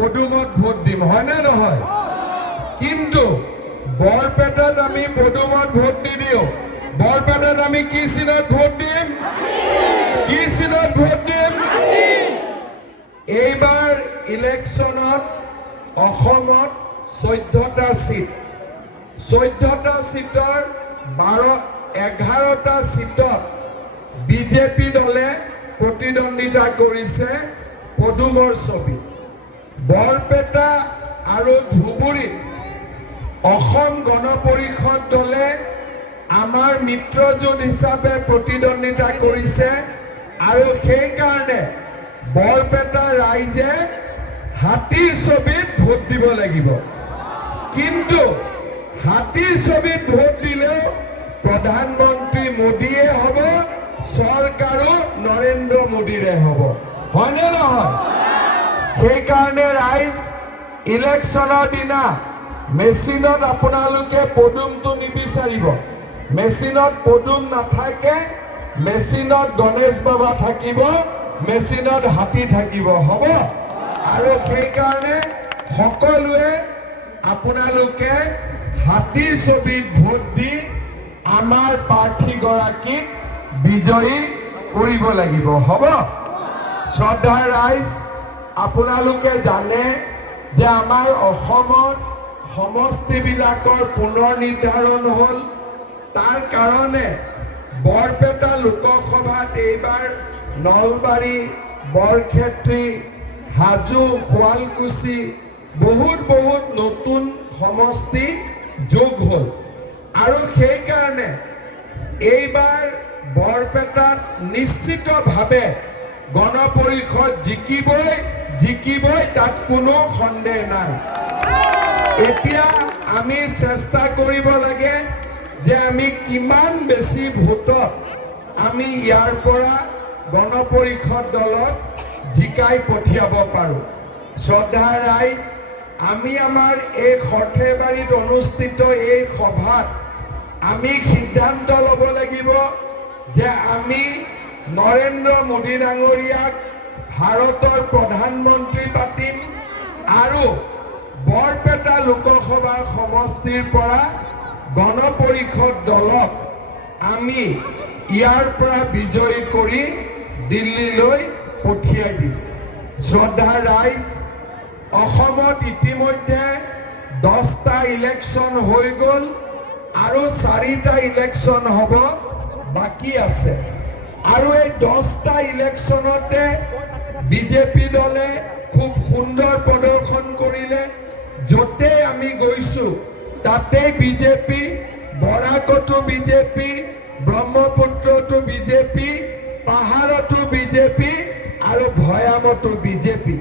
পদুমত vote দিম, হয়নে নহয়? কিন্তু বৰপেটাত আমি পদুমত ভোট নিদিওঁ। বৰপেটাত আমি কি চিনত ভোট দিম? কি চিনত ভোট দিম? এইবাৰ ইলেকশ্যনত অসমত 14টা সিট, 14টা সিটৰ 11টা সিটত বিজেপি দলে প্ৰতিদ্বন্দ্বিতা কৰিছে পদুমৰ ছবি। বৰপেটা আৰু ধুবুৰীত অসম গণ পৰিষদ দলে আমাৰ মিত্ৰজোঁট হিচাপে প্ৰতিদ্বন্দ্বিতা কৰিছে আৰু সেইকাৰণে বৰপেটা ৰাইজে হাতীৰ ছবিত ভোট দিব লাগিব। কিন্তু হাতীৰ ছবিত ভোট দিলেও প্ৰধানমন্ত্ৰী মোদীয়ে হ'ব, চৰকাৰো নৰেন্দ্ৰ মোদীৰে হ'ব, হয়নে নহয়? সেইকাৰণে ৰাইজ ইলেকশ্যনৰ দিনা মেচিনত আপোনালোকে পদুমটো নিবিচাৰিব। মেচিনত পদুম নাথাকে, মেচিনত গণেশ বাবা থাকিব, মেচিনত হাতী থাকিব, হ'ব? আৰু সেইকাৰণে সকলোৱে আপোনালোকে হাতীৰ ছবিত ভোট দি আমাৰ প্ৰাৰ্থীগৰাকীক বিজয়ী কৰিব লাগিব, হ'ব? শ্ৰদ্ধাৰ ৰাইজ, আপোনালোকে জানে যে আমাৰ অসমত সমষ্টিবিলাকৰ পুনৰ নিৰ্ধাৰণ হ'ল। তাৰ কাৰণে বৰপেটা লোকসভাত এইবাৰ নলবাৰী, বৰক্ষেত্ৰী, হাজো, শুৱালকুছি বহুত নতুন সমষ্টি যোগ হ'ল। আৰু সেইকাৰণে এইবাৰ বৰপেটাত নিশ্চিতভাৱে গণ পৰিষদ জিকিবই, তাত কোনো সন্দেহ নাই। এতিয়া আমি চেষ্টা কৰিব লাগে যে আমি কিমান বেছি ভোটত আমি ইয়াৰ পৰা গণ পৰিষদ দলক জিকাই পঠিয়াব পাৰোঁ। শ্ৰদ্ধাৰ ৰাইজ, আমি আমাৰ এই সৰ্থেবাৰীত অনুষ্ঠিত এই সভাত আমি সিদ্ধান্ত ল'ব লাগিব যে আমি নৰেন্দ্ৰ মোদী ডাঙৰীয়াক ভাৰতৰ প্ৰধানমন্ত্ৰী পাতিম আৰু বৰপেটা লোকসভা সমষ্টিৰ পৰা গণ পৰিষদ দলক আমি ইয়াৰ পৰা বিজয়ী কৰি দিল্লীলৈ পঠিয়াই দিম। শ্ৰদ্ধাৰ ৰাইজ, অসমত ইতিমধ্যে 10টা ইলেকশ্যন হৈ গ'ল আৰু 4টা ইলেকশ্যন হ'ব বাকী আছে। আৰু এই 10টা ইলেকশ্যনতে বিজেপি দলে খুব সুন্দৰ প্ৰদৰ্শন কৰিলে। য'তেই আমি গৈছোঁ তাতেই বিজেপি, বৰাকতো বিজেপি, ব্ৰহ্মপুত্ৰতো বিজেপি, পাহাৰতো বিজেপি আৰু ভৈয়ামতো বিজেপি।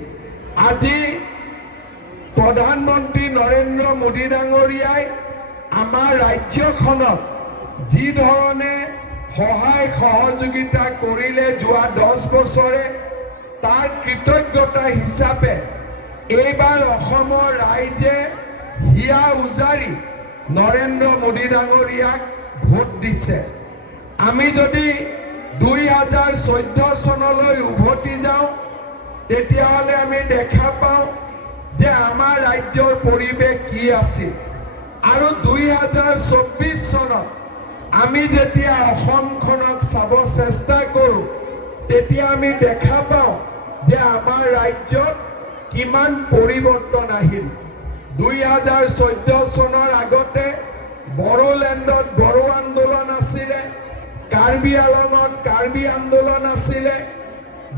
আজি প্ৰধানমন্ত্ৰী নৰেন্দ্ৰ মোদী ডাঙৰীয়াই আমাৰ ৰাজ্যখনত যি ধৰণে সহায় সহযোগিতা কৰিলে যোৱা 10 বছৰে, তাৰ কৃতজ্ঞতা হিচাপে এইবাৰ অসমৰ ৰাইজে হিয়া উজাৰি নৰেন্দ্ৰ মোদী ডাঙৰীয়াক ভোট দিছে। আমি যদি 2014 চনলৈ উভতি যাওঁ, তেতিয়াহ'লে আমি দেখা পাওঁ যে আমাৰ ৰাজ্যৰ পৰিৱেশ কি আছিল। আৰু 2024 চনত আমি যেতিয়া অসমখনক চাব চেষ্টা কৰোঁ, তেতিয়া আমি দেখা পাওঁ যে আমাৰ ৰাজ্যত কিমান পৰিৱৰ্তন আহিল। 2014 চনৰ আগতে বড়োলেণ্ডত বড়ো আন্দোলন আছিলে, কাৰ্বি আংলঙত কাৰ্বি আন্দোলন আছিলে,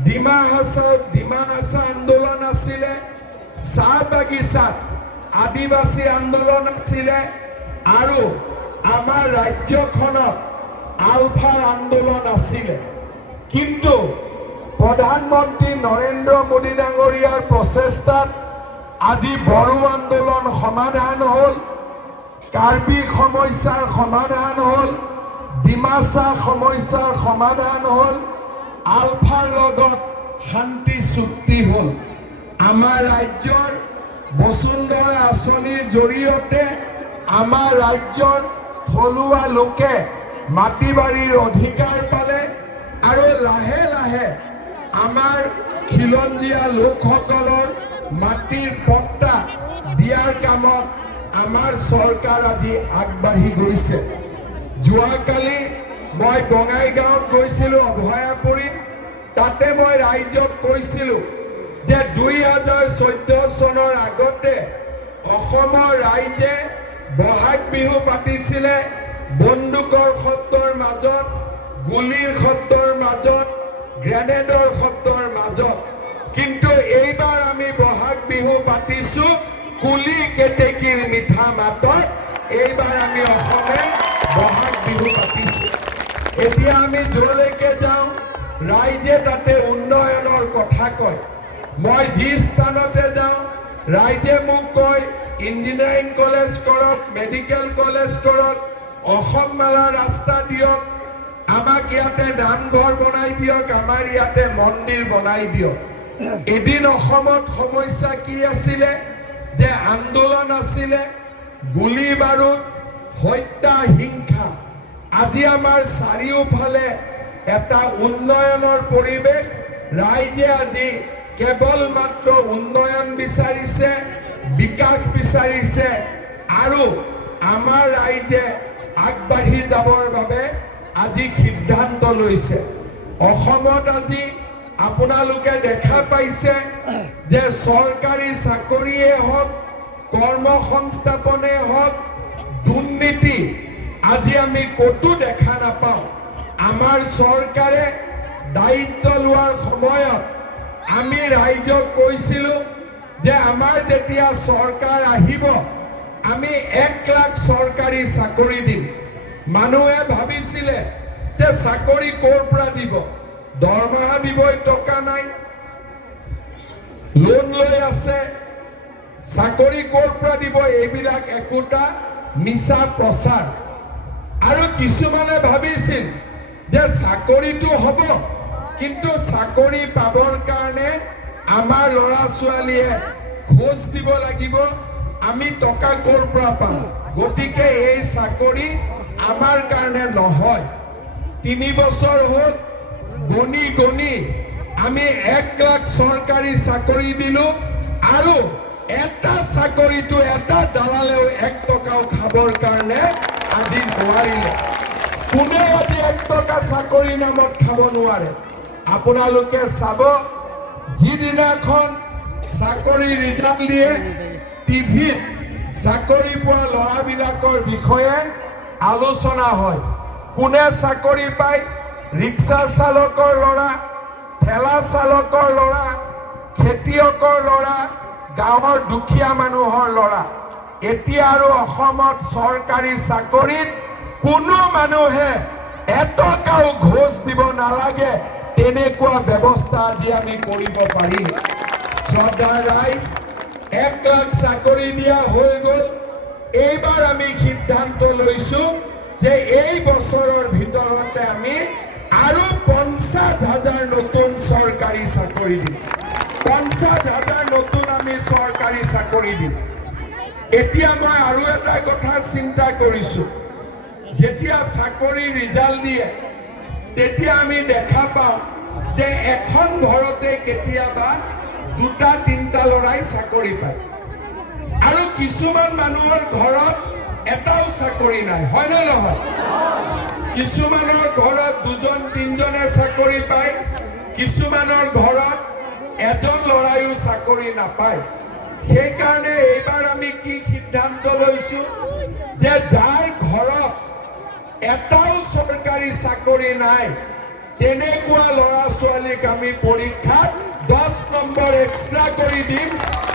ডিমা হাছাওত ডিমা হাছা আন্দোলন আছিলে, চাহ বাগিচাত আদিবাসী আন্দোলন আছিলে আৰু আমাৰ ৰাজ্যখনত আলফা আন্দোলন আছিলে। কিন্তু প্ৰধানমন্ত্ৰী নৰেন্দ্ৰ মোদী ডাঙৰীয়াৰ প্ৰচেষ্টাত আজি বড়ো আন্দোলন সমাধান হ'ল, কাৰ্বি সমস্যাৰ সমাধান হ'ল, ডিমাচা সমস্যাৰ সমাধান হ'ল, আলফাৰ লগত শান্তি চুক্তি হ'ল। আমাৰ ৰাজ্যৰ বসুন্ধৰা আঁচনিৰ জৰিয়তে আমাৰ ৰাজ্যৰ থলুৱা লোকে মাটি বাৰীৰ অধিকাৰ পালে আৰু লাহে লাহে আমাৰ খিলঞ্জীয়া লোকসকলৰ মাটিৰ পট্টা দিয়াৰ কামত আমাৰ চৰকাৰ আজি আগবাঢ়ি গৈছে। যোৱাকালি মই বঙাইগাঁৱত গৈছিলোঁ, অভয়াপুৰীত। তাতে মই ৰাইজক কৈছিলোঁ যে 2014 চনৰ আগতে অসমৰ ৰাইজে বহাগ বিহু পাতিছিলে বন্দুকৰ শব্দৰ মাজত, গুলিৰ শব্দৰ মাজত, গ্ৰেনেডৰ শব্দৰ মাজত। কিন্তু এইবাৰ আমি বহাগ বিহু পাতিছোঁ কুলি কেতেকীৰ মিঠা মাতত। এইবাৰ আমি অসমে বহাগ বিহু পাতিছোঁ। এতিয়া আমি য'লৈকে যাওঁ ৰাইজে তাতে উন্নয়নৰ কথা কয়। মই যি স্থানতে যাওঁ ৰাইজে মোক কয় ইঞ্জিনিয়াৰিং কলেজ কৰক, মেডিকেল কলেজ কৰক, অসম মেলা ৰাস্তা দিয়ক, আমাক ইয়াতে নামঘৰ বনাই দিয়ক, আমাৰ ইয়াতে মন্দিৰ বনাই দিয়ক। এদিন অসমত সমস্যা কি আছিলে যে আন্দোলন আছিলে, গুলি বাৰুদ, হত্যা, হিংসা। আজি আমাৰ চাৰিওফালে এটা উন্নয়নৰ পৰিৱেশ। ৰাইজে আজি কেৱল মাত্ৰ উন্নয়ন বিচাৰিছে, বিকাশ বিচাৰিছে আৰু আমাৰ ৰাইজে আগবাঢ়ি যাবৰ বাবে আজি সিদ্ধান্ত লৈছে। অসমত আজি আপোনালোকে দেখা পাইছে যে চৰকাৰী চাকৰিয়ে হওক, কৰ্মসংস্থাপনে হওক, দুৰ্নীতি আজি আমি ক'তো দেখা নাপাওঁ। আমাৰ চৰকাৰে দায়িত্ব লোৱাৰ সময়ত আমি ৰাইজক কৈছিলোঁ যে আমাৰ যেতিয়া চৰকাৰ আহিব আমি 1 লাখ চৰকাৰী চাকৰি দিম। মানুহে ভাবিছিলে যে চাকৰি ক'ৰ পৰা দিব, দৰমহা দিবই টকা নাই, লোন লৈ আছে, চাকৰি ক'ৰ পৰা দিব, এইবিলাক একোটা মিছা প্ৰচাৰ। আৰু কিছুমানে ভাবিছিল যে চাকৰিটো হ'ব, কিন্তু চাকৰি পাবৰ কাৰণে আমাৰ ল'ৰা ছোৱালীয়ে ঘোষ দিব লাগিব, আমি টকা ক'ৰ পৰা পাম। গতিকে এই চাকৰি আমাৰ কাৰণে নহয়। 3 বছৰ হ'ল গণি গণি আমি 1 লাখ চৰকাৰী চাকৰি দিলোঁ আৰু এটা চাকৰিটো এটা দালালেও 1 টকাও খাবৰ কাৰণে আজি নোৱাৰিলে। কোনেও আজি 1 টকা চাকৰি নামত খাব নোৱাৰে। আপোনালোকে চাব, যিদিনাখন চাকৰি ৰিজাল্ট দিয়ে টিভিত চাকৰি পোৱা ল'ৰাবিলাকৰ বিষয়ে আলোচনা হয়। কোনে চাকৰি পায়? ৰিক্সা চালকৰ ল'ৰা, ঠেলা চালকৰ ল'ৰা, খেতিয়কৰ ল'ৰা, গাঁৱৰ দুখীয়া মানুহৰ ল'ৰা। এতিয়া আৰু অসমত চৰকাৰী চাকৰিত কোনো মানুহে এটকাও ঘোষ দিব নালাগে, তেনেকুৱা ব্যৱস্থা আজি আমি কৰিব পাৰিম। শ্ৰদ্ধাৰ ৰাইজ, 1 লাখ চাকৰি দিয়া হৈ গ'ল। এইবাৰ আমি সিদ্ধান্ত লৈছোঁ যে এই বছৰৰ ভিতৰতে আমি আৰু 50,000 নতুন চৰকাৰী চাকৰি দিম। 50,000 নতুন আমি চৰকাৰী চাকৰি দিম। এতিয়া মই আৰু এটা কথা চিন্তা কৰিছোঁ, যেতিয়া চাকৰি ৰিজাল্ট দিয়ে তেতিয়া আমি দেখা পাওঁ যে এখন ঘৰতে কেতিয়াবা 2-3টা ল'ৰাই চাকৰি পায় আৰু কিছুমান মানুহৰ ঘৰত এটাও চাকৰি নাই, হয়নে নহয়? কিছুমানৰ ঘৰত 2-3জনে চাকৰি পায়, কিছুমানৰ ঘৰত এজন ল'ৰাইও চাকৰি নাপায়। সেইকাৰণে এইবাৰ আমি কি সিদ্ধান্ত লৈছোঁ যে যাৰ ঘৰত এটাও চৰকাৰী চাকৰি নাই তেনেকুৱা ল'ৰা ছোৱালীক আমি পৰীক্ষাত 10 নম্বৰ এক্সট্ৰা কৰি দিম,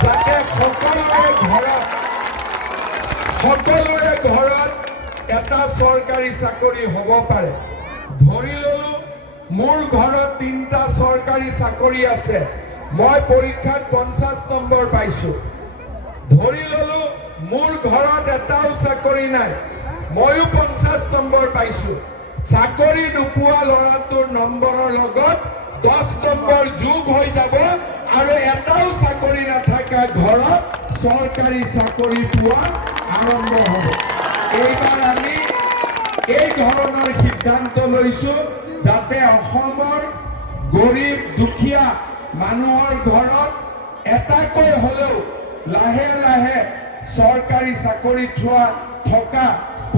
যাতে সকলোৰে ঘৰত এটা চৰকাৰী চাকৰি হ'ব পাৰে। ধৰি ল'লো মোৰ ঘৰত 3টা চৰকাৰী চাকৰি আছে, মই পৰীক্ষাত 50 নম্বৰ পাইছোঁ। ধৰি ল'লো মোৰ ঘৰত এটাও চাকৰি নাই, ময়ো 50 নম্বৰ পাইছোঁ। চাকৰি নোপোৱা ল'ৰাটোৰ নম্বৰৰ লগত 10 নম্বৰ যোগ হৈ যাব আৰু এটাও চাকৰি নাথাকা ঘৰত চৰকাৰী চাকৰি পোৱা আৰম্ভ হ'ব। এইবাৰ আমি এই ধৰণৰ সিদ্ধান্ত লৈছোঁ যাতে অসমৰ গৰীব দুখীয়া মানুহৰ ঘৰত এটাকৈ হ'লেও লাহে লাহে চৰকাৰী চাকৰি থকা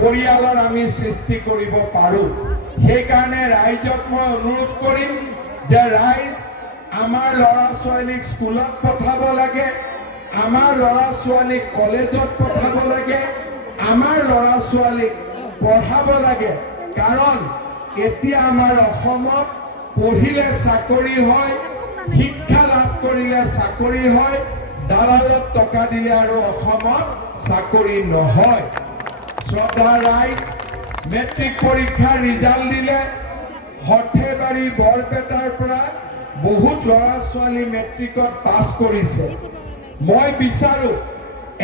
পৰিয়ালৰ আমি সৃষ্টি কৰিব পাৰোঁ। সেইকাৰণে ৰাইজক মই অনুৰোধ কৰিম যে ৰাইজ আমাৰ ল'ৰা ছোৱালীক স্কুলত পঠাব লাগে, আমাৰ ল'ৰা ছোৱালীক কলেজত পঠাব লাগে, আমাৰ ল'ৰা ছোৱালীক পঢ়াব লাগে। কাৰণ এতিয়া আমাৰ অসমত পঢ়িলে চাকৰি হয়, শিক্ষা লাভ কৰিলে চাকৰি হয়, দালালত টকা দিলে আৰু অসমত চাকৰি নহয়। শ্ৰদ্ধা ৰাইজ, মেট্ৰিক পৰীক্ষাৰ ৰিজাল্ট দিলে সৰ্থেবাৰী বৰপেটাৰ পৰা বহুত ল'ৰা ছোৱালী মেট্ৰিকত পাছ কৰিছে। মই বিচাৰো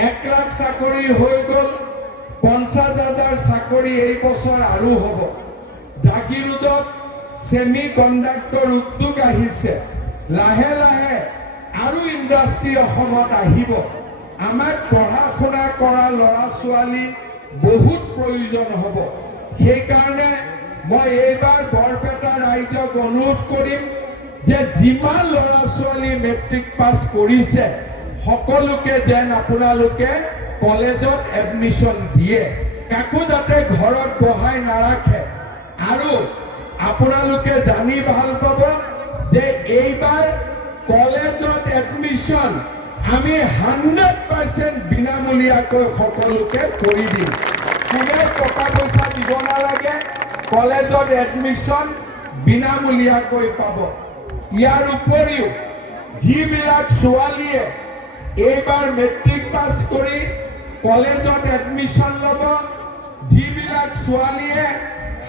1 লাখ চাকৰি হৈ গ'ল, 50,000 চাকৰি এই বছৰ আৰু হ'ব। জাগিৰোডত ছেমি কণ্ডাক্টৰ উদ্যোগ আহিছে, লাহে লাহে আৰু ইণ্ডাষ্ট্ৰী অসমত আহিব। আমাক পঢ়া শুনা কৰা ল'ৰা ছোৱালী বহুত প্ৰয়োজন হ'ব। সেইকাৰণে মই এইবাৰ বৰপেটা ৰাইজক অনুৰোধ কৰিম যে যিমান ল'ৰা ছোৱালী মেট্ৰিক পাছ কৰিছে সকলোকে যেন আপোনালোকে কলেজত এডমিশ্যন দিয়ে, কাকো যাতে ঘৰত বহাই নাৰাখে। আৰু আপোনালোকে জানি ভাল পাব যে এইবাৰ কলেজত এডমিশ্যন আমি 100% বিনামূলীয়াকৈ সকলোকে কৰি দিম। কোনেও টকা পইচা দিব নালাগে, কলেজত এডমিশ্যন বিনামূলীয়াকৈ পাব। ইয়াৰ উপৰিও যিবিলাক ছোৱালীয়ে এইবাৰ মেট্ৰিক পাছ কৰি কলেজত এডমিশ্যন ল'ব, যিবিলাক ছোৱালীয়ে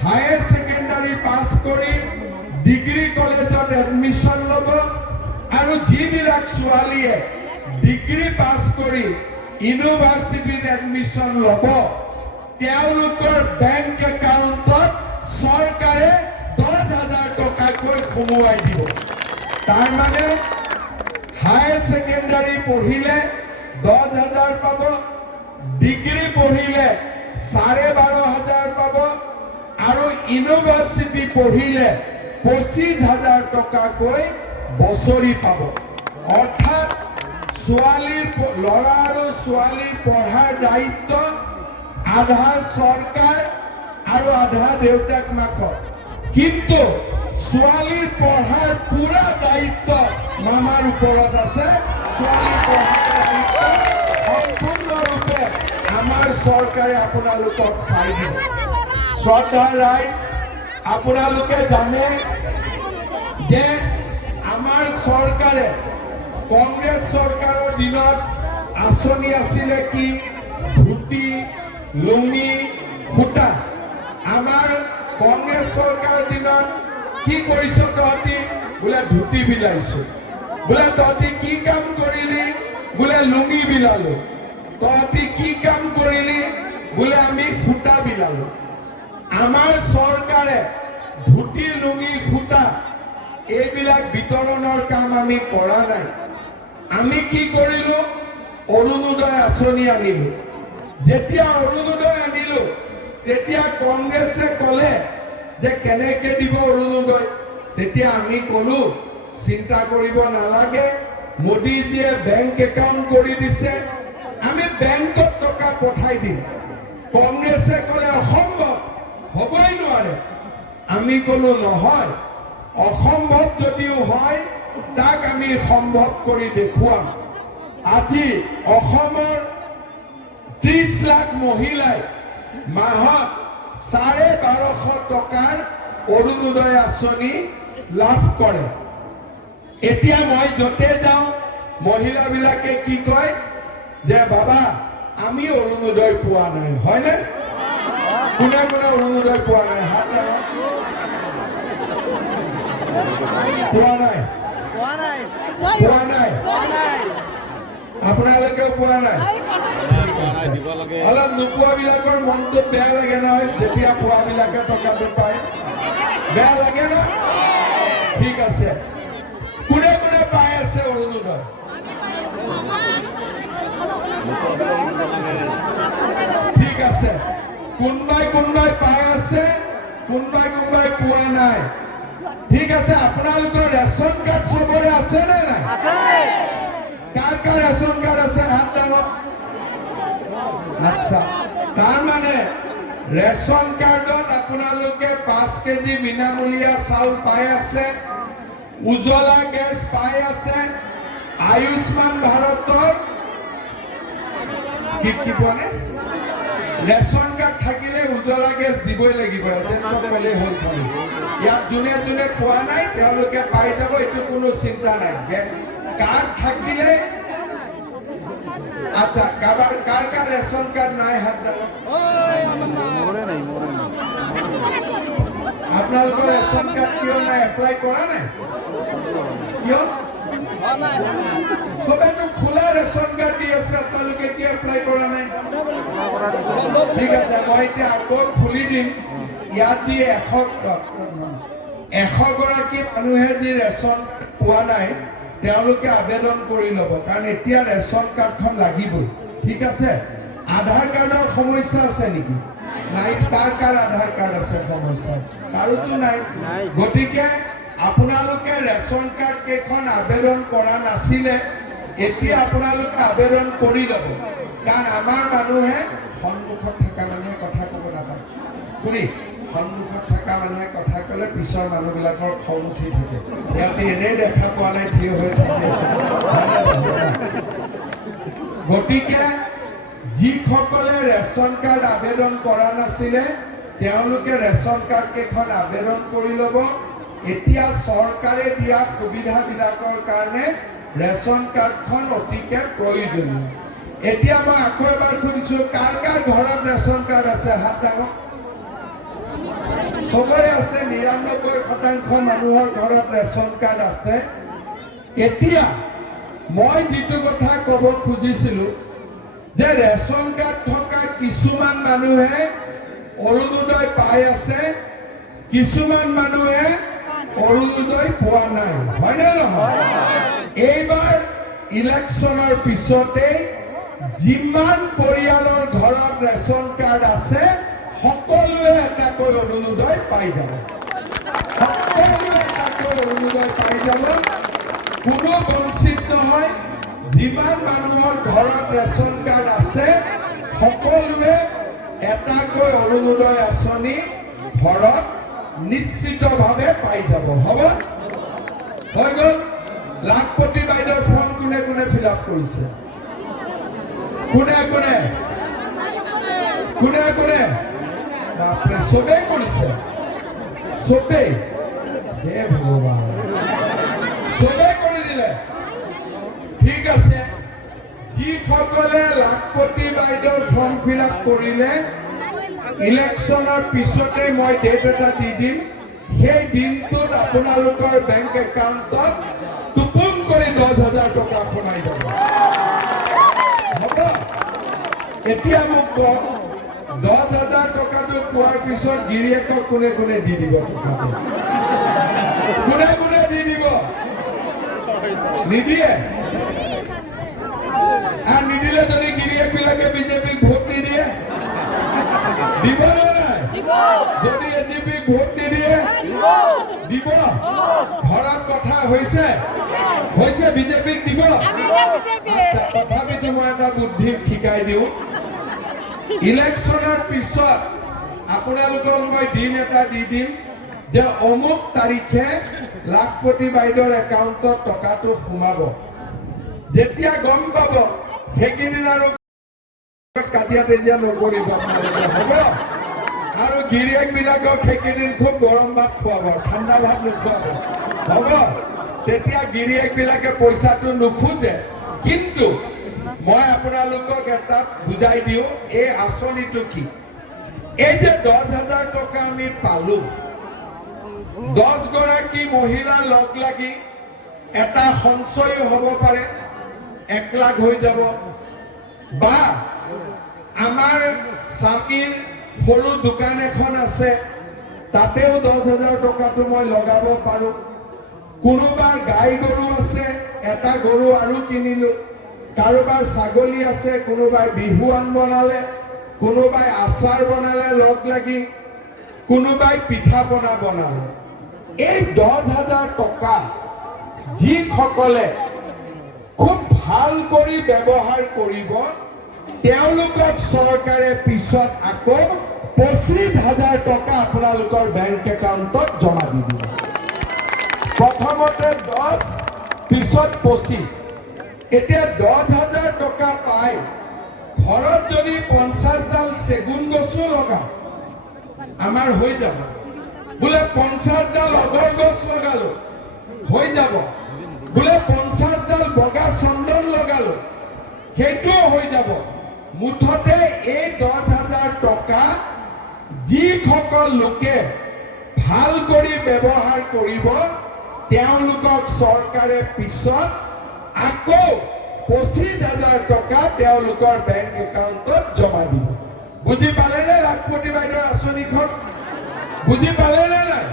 হায়াৰ ছেকেণ্ডাৰী পাছ কৰি ডিগ্ৰী কলেজত এডমিশ্যন ল'ব, আৰু যিবিলাক ছোৱালীয়ে ডিগ্ৰী পাছ কৰি ইউনিভাৰ্চিটিত এডমিশ্যন ল'ব, তেওঁলোকৰ বেংক একাউণ্টত চৰকাৰে 10,000 টকাকৈ সোমোৱাই দিব। তাৰমানে হায়াৰ ছেকেণ্ডাৰী পঢ়িলে 10,000 পাব, ডিগ্ৰী পঢ়িলে 12,500 পাব, আৰু ইউনিভাৰ্চিটি পঢ়িলে 25,000 টকাকৈ বছৰি পাব। অৰ্থাৎ ল'ৰা আৰু ছোৱালীৰ পঢ়াৰ দায়িত্ব আধা চৰকাৰ আৰু আধা দেউতাক মাকৰ, কিন্তু ছোৱালীৰ পঢ়াৰ পুৰা দায়িত্ব মামাৰ ওপৰত আছে। ছোৱালীৰ পঢ়াৰ দায়িত্ব সম্পূৰ্ণৰূপে আমাৰ চৰকাৰে আপোনালোকক চাই দিব। শ্ৰদ্ধা ৰাইজ, আপোনালোকে জানে যে আমাৰ চৰকাৰে কংগ্ৰেছ চৰকাৰৰ দিনত আঁচনি আছিলে কি? ধুতি, লুঙি, সূতা। আমাৰ কংগ্ৰেছ চৰকাৰৰ দিনত কি কৰিছ তহঁতি? বোলে ধুতি বিলাইছো। বোলে তহঁতি কি কাম কৰিলি? বোলে লুঙি বিলালো। তহঁতি কি কাম কৰিলি? বোলে আমি সূতা বিলালো। আমাৰ চৰকাৰে ধুতি, লুঙি, সূতা এইবিলাক বিতৰণৰ কাম আমি কৰা নাই। আমি কি কৰিলো? অৰুণোদয় আঁচনি আনিলো। যেতিয়া অৰুণোদয় আনিলো তেতিয়া কংগ্ৰেছে ক'লে যে কেনেকে দিব অৰুণোদয়? তেতিয়া আমি ক'লো চিন্তা কৰিব নালাগে, মোদীজীয়ে বেংক একাউণ্ট কৰি দিছে, আমি বেংকত টকা পঠাই দিম। কংগ্ৰেছে ক'লে অসম্ভৱ, হ'বই নোৱাৰে। আমি ক'লো নহয়, অসম্ভৱ যদিও হয় তাক আমি সম্ভৱ কৰি দেখুৱাম। আজি অসমৰ 30 লাখ মহিলাই মাহত 1250 টকাৰ অৰুণোদয় আঁচনি লাভ কৰে। এতিয়া মই য'তে যাওঁ মহিলাবিলাকে কি কয় যে বাবা আমি অৰুণোদয় পোৱা নাই, হয়নে? কোনে কোনে অৰুণোদয় পোৱা নাই? হাত পোৱা নাই? পোৱা নাই? আপোনালোকেও পোৱা নাই? অলপ নোপোৱাবিলাকৰ মনটো বেয়া লাগে নহয়, যেতিয়া পোৱাবিলাকে টকাটো পায় বেয়া লাগে না? ঠিক আছে, কোনে কোনে পাই আছে অৰুণোদয়? ঠিক আছে, কোনবাই কোনবাই পাই আছে, কোনবাই কোনবাই পোৱা নাই। ঠিক আছে, আপোনালোকৰ ৰেচন কাৰ্ড চবৰে আছে নে নাই? কাৰ ৰেচন কাৰ্ড আছে হাত দাঙক আচ্ছা তাৰ মানে ৰেচন কাৰ্ডত আপোনালোকে 5 কেজি বিনামূলীয়া চাউল পাই আছে উজ্জ্বলা গেছ পাই আছে আয়ুষ্মান ভাৰতৰ কি পনে ৰেচন কাৰ্ড থাকিলে উজ্জ্বলা গেছ দিবই লাগিব এজেণ্টক ক'লে হ'ল খালি ইয়াত যোনে যোনে পোৱা নাই তেওঁলোকে পাই যাব এইটো কোনো চিন্তা নাই কাৰ্ড থাকিলে আচ্ছা কাৰ ৰেচন কাৰ্ড নাই হাত দাঙক আপোনালোকৰ ৰেচন কাৰ্ড কিয় নাই এপ্লাই কৰা নাই কিয় সবেতো খোলা ৰেচন কাৰ্ড দি আছে আপোনালোকে কিয় এপ্লাই কৰা নাই ঠিক আছে মই এতিয়া আকৌ খুলি দিম ইয়াত যি 100 গৰাকী মানুহে যি ৰেচন পোৱা নাই তেওঁলোকে আবেদন কৰি ল'ব কাৰণ এতিয়া ৰেচন কাৰ্ডখন লাগিবই ঠিক আছে আধাৰ কাৰ্ডৰ সমস্যা আছে নেকি নাই কাৰ আধাৰ কাৰ্ড আছে সমস্যা কাৰোতো নাই গতিকে আপোনালোকে ৰেচন কাৰ্ড কেইখন আবেদন কৰা নাছিলে এতিয়া আপোনালোকে আবেদন কৰি ল'ব কাৰণ আমাৰ মানুহে সন্মুখত থকা মানুহে কথা ক'ব নাপায় খুৰী সন্মুখত থকা মানুহে কথা ক'লে পিছৰ মানুহবিলাকৰ খং উঠি থাকে সিহঁতে এনেই দেখা পোৱা নাই থিয় হৈ থাকে গতিকে যিসকলে ৰেচন কাৰ্ড আবেদন কৰা নাছিলে তেওঁলোকে ৰেচন কাৰ্ড কেইখন আবেদন কৰি ল'ব এতিয়া চৰকাৰে দিয়া সুবিধাবিলাকৰ কাৰণে ৰেচন কাৰ্ডখন অতিকে প্ৰয়োজনীয় এতিয়া মই আকৌ এবাৰ সুধিছোঁ কাৰ ঘৰত ৰেচন কাৰ্ড আছে হাত দাঙক সবৰে আছে ৯৯% মানুহৰ ঘৰত ৰেচন কাৰ্ড আছে এতিয়া মই যিটো কথা ক'ব খুজিছিলোঁ যে ৰেচন কাৰ্ড থকা কিছুমান মানুহে অৰুণোদয় পাই আছে কিছুমান মানুহে অৰুণোদয় পোৱা নাই হয়নে নহয় এইবাৰ ইলেকশ্যনৰ পিছতে যিমান পৰিয়ালৰ ঘৰত ৰেচন কাৰ্ড আছে সকলোৱে এটাকৈ অৰুণোদয় পাই যাব সকলোৱে এটাকৈ অৰুণোদয় পাই যাব কোনো বঞ্চিত নহয় যিমান মানুহৰ ঘৰত ৰেচন কাৰ্ড আছে সকলোৱে এটাকৈ অৰুণোদয় আঁচনি ঘৰত নিশ্চিতভাৱে পাই যাব হ'ব হৈ গ'ল লাখপতি বাইদেউৰ ফৰ্ম কোনে কোনে ফিল আপ কৰিছে কোনে কোনে বাপৰে চবেই কৰিছে চবেই হে ভগৱান চবেই কৰি দিলে ঠিক আছে যিসকলে লাখপতি বাইদেউৰ ফৰ্ম ফিল আপ কৰিলে ইলেকশ্যনৰ পিছতে মই ডেট এটা দি দিম সেই দিনটোত আপোনালোকৰ বেংক একাউণ্টত টুপুং কৰি 10,000 টকা সোমাই যাব হ'ব এতিয়া মোক কওক 10,000 টকাটো পোৱাৰ পিছত গিৰিয়েকক কোনে কোনে দি দিব টকাটো কোনে দি দিব নিদিয়ে আৰু নিদিলে যদি গিৰিয়েকবিলাকে বিজেপিক ভোট নিদিয়ে দিব নাই যদি এজিপিক ভোট নিদিয়ে দিব ঘৰত কথা হৈছে বিজেপিক দিব আচ্ছা তথাপিতো মই এটা বুদ্ধি শিকাই দিওঁ ইলেকশ্যনৰ পিছত আপোনালোকক মই দিন এটা দি দিম যে অমুক তাৰিখে লাখপতি বাইদেউৰ একাউণ্টত টকাটো সোমাব যেতিয়া গম পাব সেইকেইদিন আৰু কাজিয়া তেজিয়া নকৰিব আপোনালোকে হ'ব আৰু গিৰিয়েকবিলাকক সেইকেইদিন খুব গৰম ভাত খুৱাব ঠাণ্ডা ভাত নোখোৱাব হ'ব তেতিয়া গিৰিয়েকবিলাকে পইচাটো নোখোজে কিন্তু মই আপোনালোকক এটা বুজাই দিওঁ এই আঁচনিটো কি এই যে 10,000 টকা আমি পালোঁ 10 গৰাকী মহিলা লগ লাগি এটা সঞ্চয় হ'ব পাৰে 1 লাখ হৈ যাব বা আমাৰ স্বামীৰ সৰু দোকান এখন আছে তাতেও 10,000 টকাটো মই লগাব পাৰোঁ কোনোবাৰ গাই গৰু আছে এটা গৰু আৰু কিনিলোঁ কাৰোবাৰ ছাগলী আছে কোনোবাই বিহুৱান বনালে কোনোবাই আচাৰ বনালে লগ লাগি কোনোবাই পিঠা পনা বনালে এই 10,000 টকা যিসকলে খুব ভাল কৰি ব্যৱহাৰ কৰিব তেওঁলোকক চৰকাৰে পিছত আকৌ 25,000 টকা আপোনালোকৰ বেংক একাউণ্টত জমা দি দিব। প্ৰথমতে 10 পিছত 25। এতিয়া 10,000 টকা পাই ঘৰত যদি 50ডাল চেগুন গছো লগাও আমাৰ হৈ যাব। বোলে 50ডাল অগৰ গছ লগালো হৈ যাব। বোলে 50ডাল বগা চন্দন লগালো সেইটোও হৈ যাব। মুঠতে এই 10,000 টকা যিসকল লোকে ভাল কৰি ব্যৱহাৰ কৰিব তেওঁলোকক চৰকাৰে পিছত আকৌ 25,000 টকা তেওঁলোকৰ বেংক একাউণ্টত জমা দিব। বুজি পালেনে লাখপতি বাইদেউৰ আঁচনিখন? বুজি পালেনে নাই?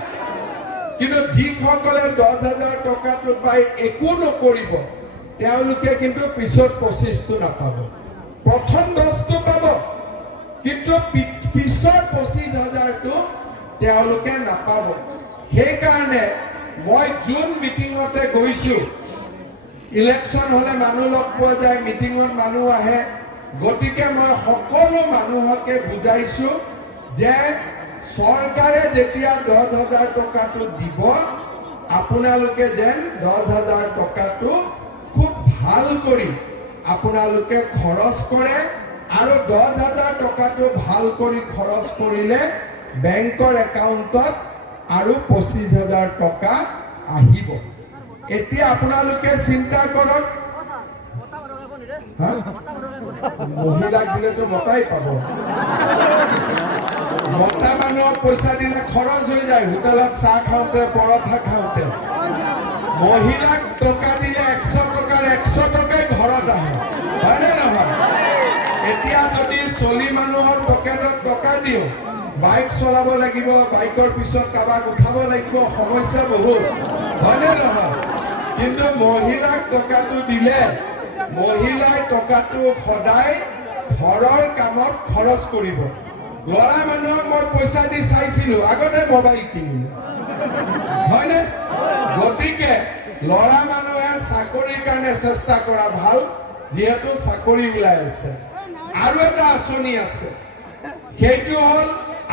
কিন্তু যিসকলে 10,000 টকাটো পাই একো নকৰিব তেওঁলোকে কিন্তু পিছত 25টো নাপাব। প্ৰথম 10টো পাব কিন্তু পিছৰ 25,000টো তেওঁলোকে নাপাব। সেইকাৰণে মই জুন মিটিঙতে গৈছো। ইলেকশ্যন হলে মানুহ লগ পোৱা যায়, মিটিঙত মানুহ আহে। গতিকে মই সকলো মানুহকে বুজাইছো যে চৰকাৰে যেতিয়া 10,000 টকাটো দিব আপোনালোকে যেন 10,000 টকাটো খুব ভাল কৰি আপোনালোকে খৰচ কৰে আৰু 10,000 টকাটো ভাল কৰি খৰচ কৰিলে বেংকৰ একাউণ্টত আৰু 25,000 টকা আহিব। এতিয়া আপোনালোকে চিন্তা কৰক, মহিলাক দিলেতো মতাই পাব। মতা মানুহক পইচা দিলে খৰচ হৈ যায় হোটেলত চাহ খাওঁতে পৰঠা খাওঁতে। মহিলাক টকা দিলে 100 টকাৰ 100 টকাই ঘৰত আহে, হয়নে নহয়? এতিয়া যদি চলি মানুহৰ পকেটত টকা দিওঁ বাইক চলাব লাগিব, বাইকৰ পিছত কাবাক উঠাব লাগিব, সমস্যা বহুত, হয়নে নহয়? কিন্তু মহিলাক টকাটো দিলে মহিলাই টকাটো সদায় ঘৰৰ কামত খৰচ কৰিব। ল'ৰা মানুহক মই পইচা দি চাইছিলো, আগতে মোবাইল কিনিলো, হয়নে? গতিকে ল'ৰা মানুহে চাকৰিৰ কাৰণে চেষ্টা কৰা ভাল, যিহেতু চাকৰি ওলাই আছে। আৰু এটা আঁচনি আছে, সেইটো হ'ল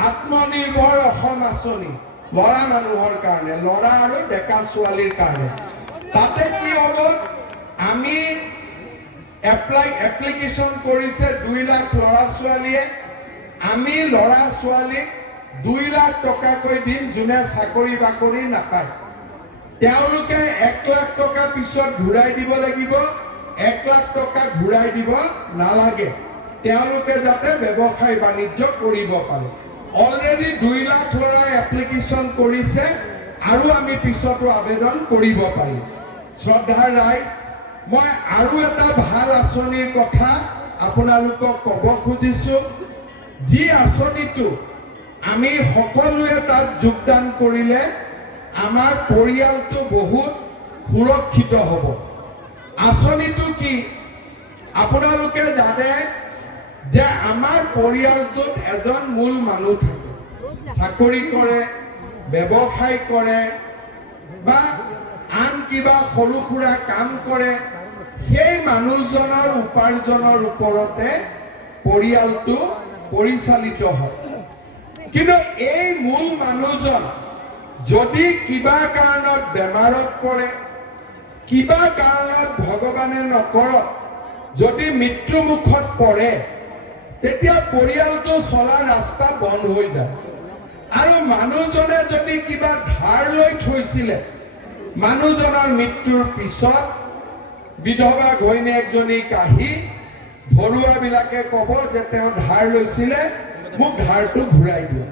আত্মনিৰ্ভৰ অসম আঁচনি। ল'ৰা মানুহৰ কাৰণে, ল'ৰা আৰু ডেকা ছোৱালীৰ কাৰণে। তাতে কি হ'ব, আমি এপ্লিকেশ্যন কৰিছে 2 লাখ ল'ৰা ছোৱালীয়ে। আমি ল'ৰা ছোৱালীক 2 লাখ টকাকৈ দিম যোনে চাকৰি বাকৰি নাপায়। তেওঁলোকে 1 লাখ টকা পিছত ঘূৰাই দিব লাগিব, 1 লাখ টকা ঘূৰাই দিব নালাগে। তেওঁলোকে যাতে ব্যৱসায় বাণিজ্য কৰিব পাৰে। অলৰেডি 2 লাখ ল'ৰাই এপ্লিকেশ্যন কৰিছে আৰু আমি পিছতো আবেদন কৰিব পাৰিম। শ্ৰদ্ধাৰ ৰাইজ, মই আৰু এটা ভাল আঁচনিৰ কথা আপোনালোকক ক'ব খুজিছো। যি আঁচনিটো আমি সকলোৱে তাত যোগদান কৰিলে আমাৰ পৰিয়ালটো বহুত সুৰক্ষিত হ'ব। আঁচনিটো কি আপোনালোকে জানে যে আমাৰ পৰিয়ালটোত এজন মূল মানুহ থাকে, চাকৰি কৰে, ব্যৱসায় কৰে বা আন কিবা সৰু সুৰা কাম কৰে। সেই মানুহজনৰ উপাৰ্জনৰ ওপৰতে পৰিয়ালটো পৰিচালিত হয়। কিন্তু এই মূল মানুহজন যদি কিবা কাৰণত বেমাৰত পৰে, কিবা কাৰণত ভগৱানে নকৰক যদি মৃত্যুমুখত পৰে, তেতিয়া পৰিয়ালটো চলা ৰাস্তা বন্ধ হৈ যায়। আৰু মানুহজনে যদি কিবা ধাৰ লৈ থৈছিলে, মানুহজনৰ মৃত্যুৰ পিছত বিধৱা ঘৈণীয়েকজনীক আহি ঘৰুৱাবিলাকে ক'ব যে তেওঁ ধাৰ লৈছিলে, মোক ধাৰটো ঘূৰাই দিয়ক।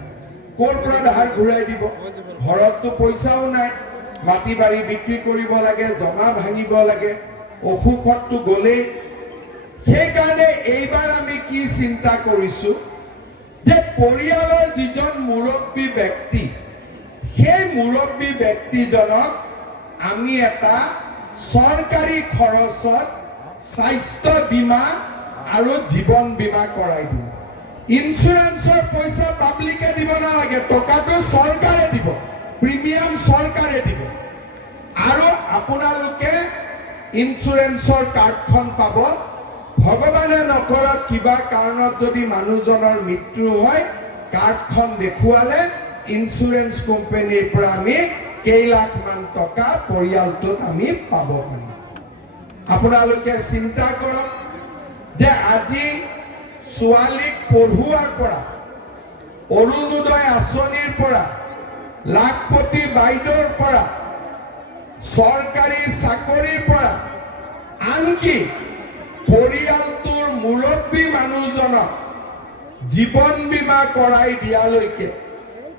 ক'ৰ পৰা ধাৰ ঘূৰাই দিব? ঘৰততো পইচাও নাই, মাটি বাৰী বিক্ৰী কৰিব লাগে, জমা ভাঙিব লাগে, অসুখততো গ'লেই। সেইকাৰণে এইবাৰ আমি কি চিন্তা কৰিছো যে পৰিয়ালৰ যিজন মুৰব্বী ব্যক্তি, সেই মুৰব্বী ব্যক্তিজনক আমি এটা চৰকাৰী খৰচত স্বাস্থ্য বীমা আৰু জীৱন বীমা কৰাই দিম। ইন্সুৰেন্সৰ পইচা পাব্লিকে দিব নালাগে, টকাটো চৰকাৰে দিব, প্ৰিমিয়াম চৰকাৰে দিব। আৰু আপোনালোকে ইন্সুৰেন্সৰ কাৰ্ডখন পাব ভগৱানে নকৰক কিবা কাৰণত যদি মানুহজনৰ মৃত্যু হয় কাৰ্ডখন দেখুৱালে ইন্সুৰেন্স কোম্পানীৰ পৰা আমি কেইলাখমান টকা পৰিয়ালটোত আমি পাব পাৰিম আপোনালোকে চিন্তা কৰক যে আজি ছোৱালীক পঢ়ুৱাৰ পৰা অৰুণোদয় আঁচনিৰ পৰা লাখপতি বাইদেউৰ পৰা চৰকাৰী চাকৰিৰ পৰা আনকি পৰিয়ালটোৰ মুৰব্বী মানুহজনক জীৱন বীমা কৰাই দিয়ালৈকে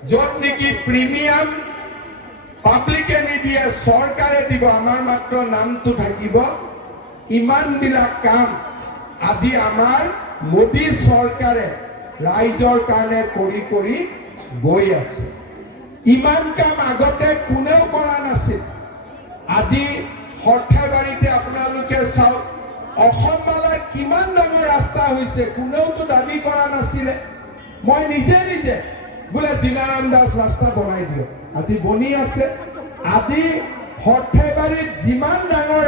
য'ত নেকি প্ৰিমিয়াম পাব্লিকে নিদিয়ে চৰকাৰে দিব আমাৰ মাত্ৰ নামটো থাকিব ইমানবিলাক কাম আজি আমাৰ মোদী চৰকাৰে ৰাইজৰ কাৰণে কৰি কৰি গৈ আছে ইমান কাম আগতে কোনেও কৰা নাছিল আজি সৰ্থেবাৰীতে আপোনালোকে চাওক অসমমালাৰ কিমান ডাঙৰ ৰাস্তা হৈছে কোনেওতো দাবী কৰা নাছিলে মই নিজে বোলে জিনাৰাম দাস ৰাস্তা বনাই দিয়ক আজি বনি আছে আজি সৰ্থেবাৰীত যিমান ডাঙৰ